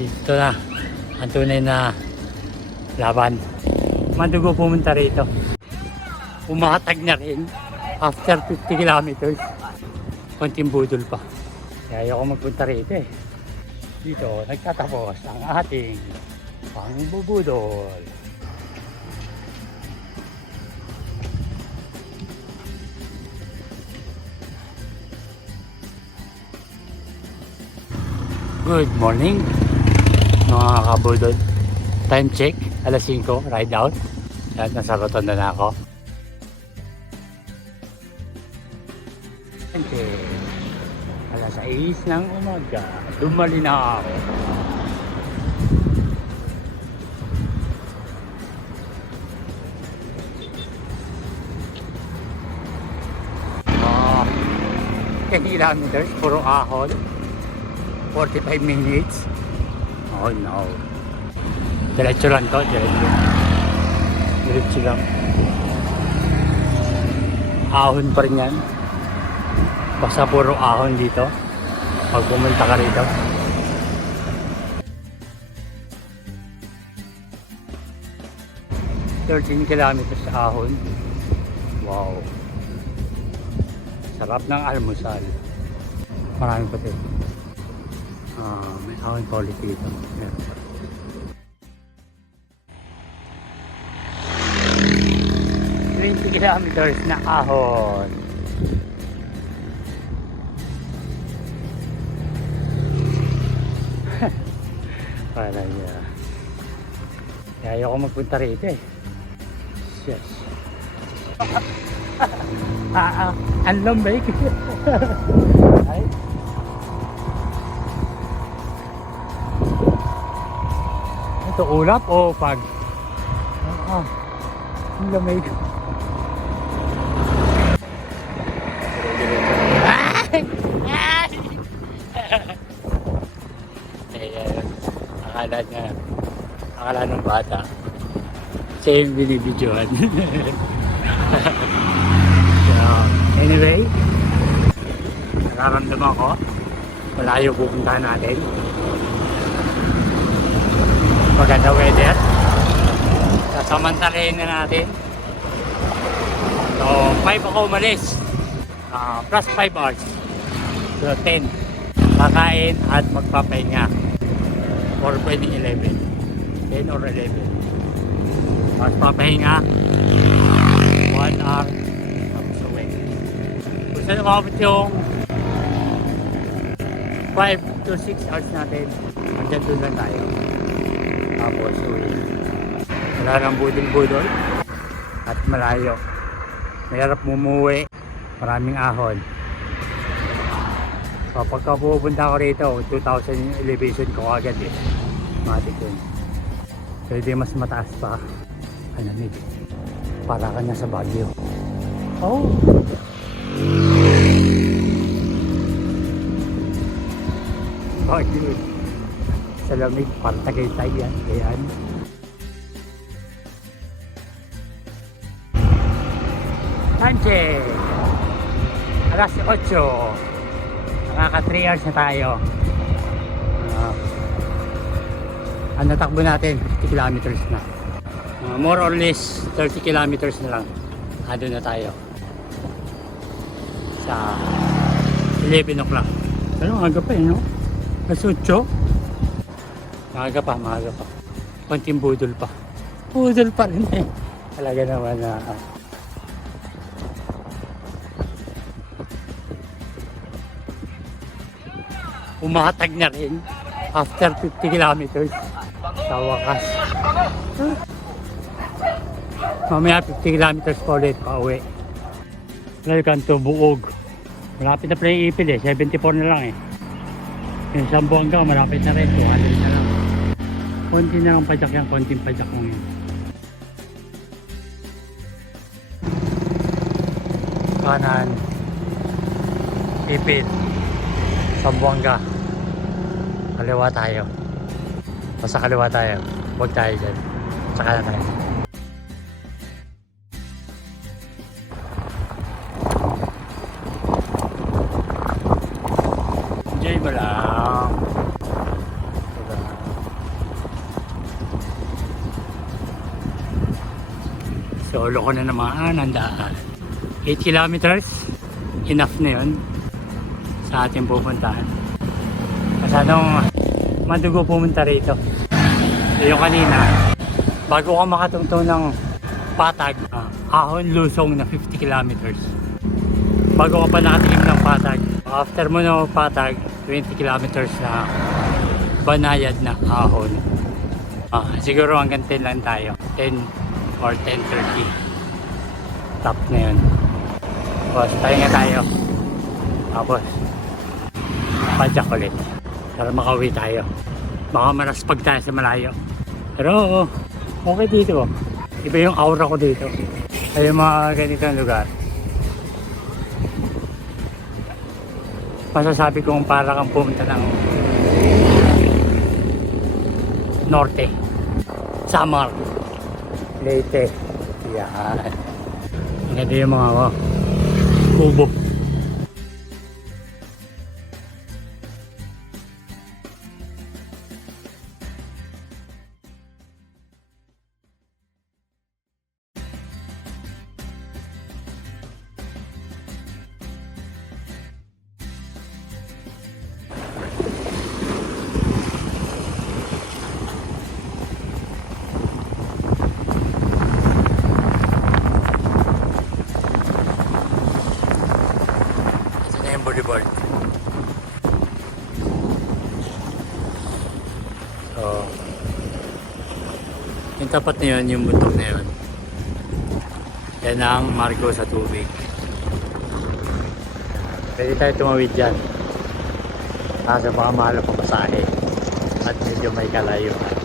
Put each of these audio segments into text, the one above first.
Dito na ang tunay na laban. Madugo pumunta rito. Umatag na rin after 50 kilometers. Konting budol pa. Kaya ayoko magpunta rito eh. Dito nagtatapos ang ating pangbubudol. Good morning mga kabudol. Time check, alas 5, ride out. Yan, nasa rotonda na ako. Okay. Alas 6 ng umaga, dumali na ako. Ah, 10 kilometers, puro ahon. 45 minutes. Oh no. Diretso lang to, diretso. Diretso lang. Ahon pa rin yan. Basta puro ahon dito. Pag pumunta ka rito. "13 kilometers sa ahon." Wow. Sarap ng almusal. Marami pa ito. May ahon pa ulit dito. Meron pa. 20 kilometers na ahon. Para niya. Kaya ayoko magpunta rito eh. Yes. Ang lambay. Ay. Ito ulap o pag? Ang lamig. Akala ng bata siya yung binibidyohan. So, anyway, nararamdaman ko malayo pupuntahan natin. Maganda weather, sasamantalahin na natin. So 5 ako umalis, plus 5 hours, so 10 kakain at magpapahinga, or pwedeng 11, 10 or 11. Tapos papahinga 1 hour, tapos uwi. Kung saan umabot yung 5 to 6 hours natin, hanggang doon lang tayo. Tapos uwi. Wala nang budol-budol at malayo. Mahirap mumuwi, maraming ahon. So pagka pupunta ko rito, 2,000 yung elevation ko agad eh. Matik yun. Pwede mas mataas pa. Anamig. Para ka na sa Baguio. Oh! Baguio. Sa lamig, parang Tagaytay yan. Ayan. Sanche! Alas 8. Nakaka 3 hours na tayo. Ang natakbo natin 50 kilometers na. More or less 30 kilometers na lang. Ado na tayo sa 11 o'clock. Pero maaga pa eh, no? Alas 8. Maaga pa. Konting budol pa. Budol pa rin eh. Talaga naman na umatag na rin after 50 kilometers sa wakas. Mamaya 50 kilometers pa ulit pa uwi. Welcome to Buog. Malapit na pala yung ipil eh, 74 na lang eh. Yung Sambuanga malapit na rin, 200 na lang. Konti na lang padyak yan, konting padyak mo yun. Kanan ipil, Sambuanga. Kaliwa tayo. Basta kaliwa tayo. Huwag tayo dyan. Tsaka na tayo. Enjoy mo lang. Solo ko na naman ang daan. 8 kilometers, enough na yun sa ating pupuntahan. Masyadong madugo pumunta rito. So yung kanina, bago ka makatungtong ng Patag, Ahon Lusong na 50 kilometers. Bago ka pa nakatingin ng Patag. After mo ng Patag, 20 kilometers na banayad na Ahon. Siguro hanggang 10 lang tayo. 10 or 10:30. Top na yun. Tapos tayo nga tayo. Tapos padyak ulit. Para makauwi tayo. Baka maraspag tayo sa malayo. Pero okay dito. Iba yung aura ko dito. Ay yung mga ganitong lugar. Masasabi kong para kang pumunta ng Norte, Samar, Leyte. Yan. Ang ganda yung mga kubo. Boulevard. So, yung tapat na yun, yung bundok na yun. Yan ang Margo sa tubig. Pwede tayo tumawid dyan. Kaso baka mahal ang pasahe. At medyo may kalayuan.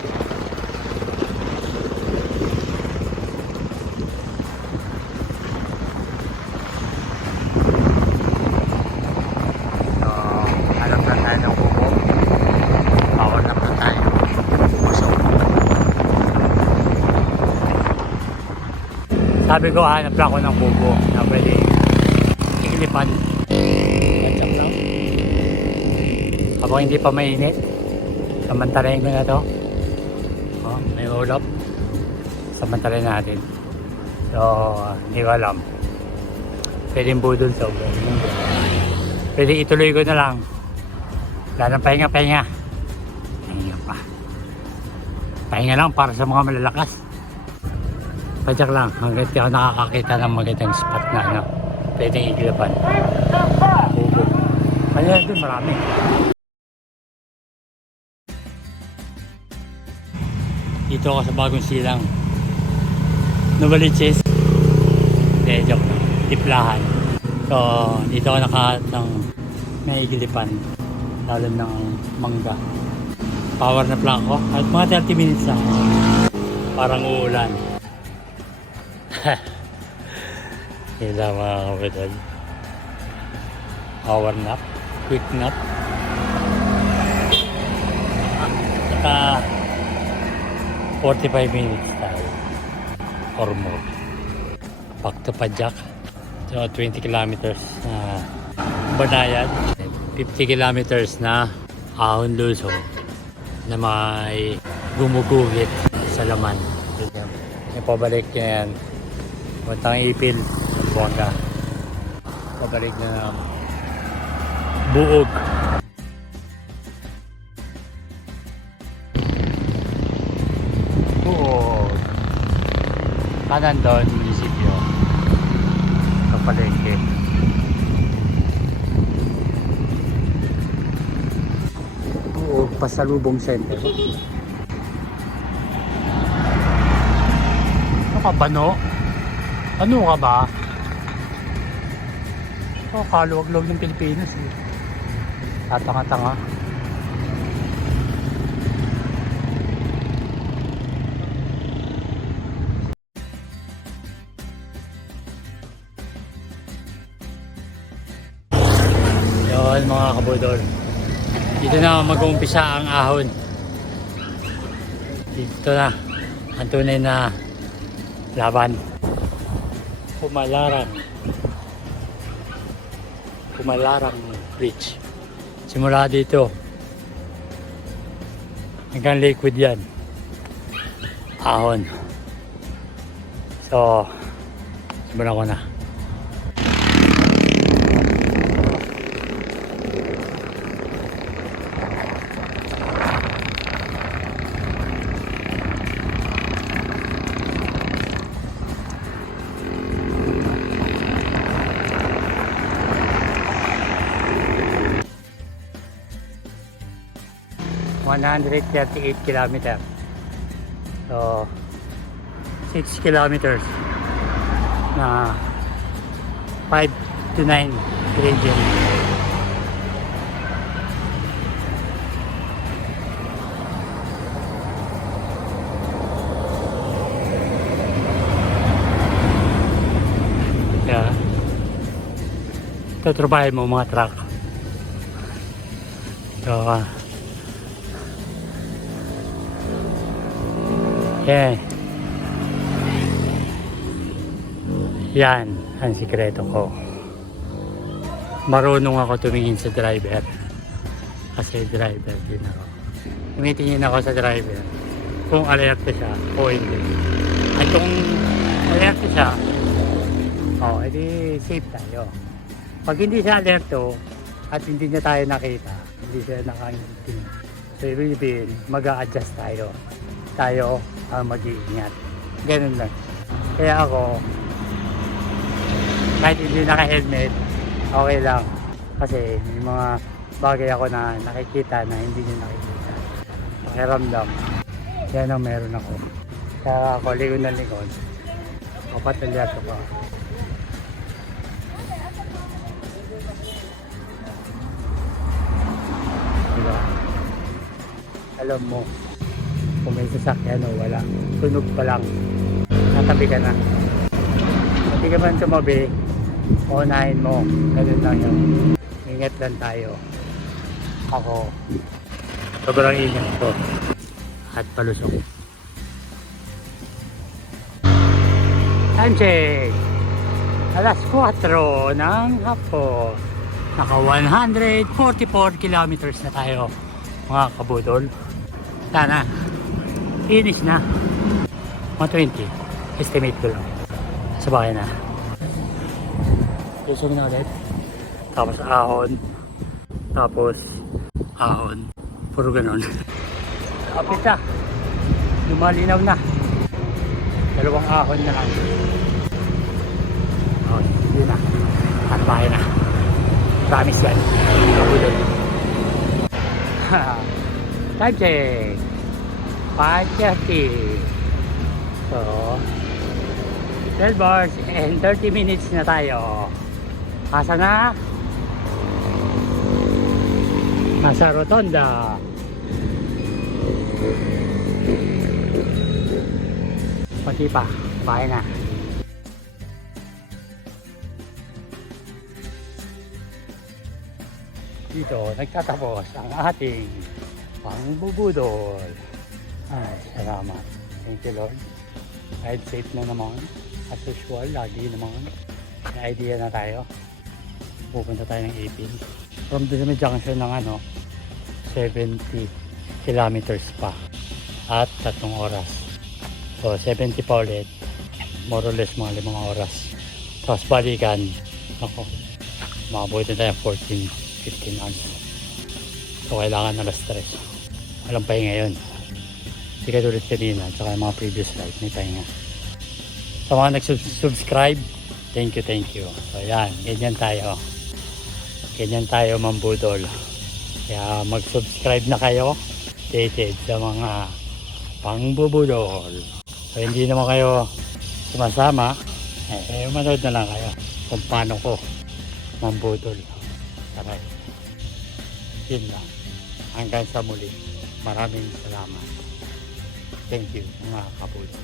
Sabi ko, hanap lang ako ng kubo na pwede ikilipan. Ganyan lang. Habang hindi pa mainit, samantalayin ko na to. May ulap. Samantalayin natin. So, hindi ko alam. Pwedeng budol to. Pwede ituloy ko na lang. Wala ng pahinga-pahinga. Pahinga pa. Pahinga lang para sa mga malalakas. Padyak lang, hanggang di ako nakakakita ng magandang spot na pwedeng igilapan. Bubo. Kanya doon marami. Dito ako sa bagong silang Novaliches. Hindi, joke lang. Tiplahan. So, dito ako nakahat ng naigilipan. Lalo ng mangga. Power na plan ko. At mga 30 minutes lang. Parang uulan. Yun lang mga kapitad. Hour nap, quick nap. Saka 45 minutes tayo or more. Back to Padyak. So 20 kilometers na banayad. 50 kilometers na Ahon Lusong na may gumuguhit sa laman. Yung pabalik na yan. Puntang Ipil, Buanga. Pabalik na Buog. Buog. Kanan doon, munisipyo. Sa palengke. Buog, Pasalubong Center. Ano ka ba, no? Ano ka ba? Kaluwag-luwag ng Pilipinas eh. Tatanga-tanga. Yun mga kabudol. Dito na mag-uumpisa ang ahon. Dito na ang tunay na laban. Pumalarang Bridge. Simula dito hanggang Lakewood yan. Ahon. So, simulan ko na. ...138 kilometers. So, 6 kilometers na 5 to 9 region. Yeah. Tatrabahin mo mga truck. So, yeah. Yan ang sikreto ko. Marunong ako tumingin sa driver. Kasi driver din ako. Tumitingin ako sa driver kung alerte siya o hindi. At kung alerte siya, edi safe tayo. Pag hindi siya alerto at hindi niya tayo nakita, hindi siya nakatingin. So ibig sabihin, mag-a-adjust tayo. Tayo ang mag-iingat. Ganun lang. Kaya ako, kahit hindi naka-helmet, okay lang. Kasi may mga bagay ako na nakikita na hindi nyo nakikita. Pakiramdam. Yan ang meron ako. Kaya ako, likod na likod. Kapatalyado ko. Diba? Alam mo, kung may sasakyan o wala, tunog pa lang. Natabi ka na. Hindi ka man tumabi, unahin mo. Ganun lang yun. Ingat lang tayo. Ako, sobrang ingat ko. At palusok. Time check! Alas 4 ng hapon. Naka 144 kilometers na tayo, mga kabudol. Sana, finish na. 120. Estimate ko lang. Sabay na. Lusog na ulit. Tapos ahon. Tapos ahon. Puro ganon. Kapit na. Lumalinaw na. Dalawang ahon na lang. Hindi na. Sabay na. Promise yan. Kabudol. Time check. 5:30. So, 12 hours and 30 minutes na tayo. Asa na? Nasa Rotonda. Kunti pa. Bahay na. Dito nagtatapos ang ating pangbubudol. Ay, salamat. Thank you, Lord. Ride safe na naman. As usual, lagi naman. May idea na tayo. Pupunta tayo ng Ipil. From the junction ng 70 kilometers pa. At 3 oras. So, 70 pa ulit. More or less mga 5 oras. Tapos balikan. Ako. Makabuhin na tayo 14-15 hours. So, kailangan alas 3. Walang pahinga ngayon. Hindi ka tulad kanina, tsaka yung mga previous ride, may pahinga. Sa mga nag-subscribe, thank you. So yan, ganyan tayo. Ganyan tayo mambudol. Kaya mag-subscribe na kayo, updated sa mga pangbubudol. So hindi naman kayo sumasama, manood na lang kayo kung paano ko mambudol. Taray. Yun lang. Hanggang sa muli. Maraming salamat. Thank you mga kabudol.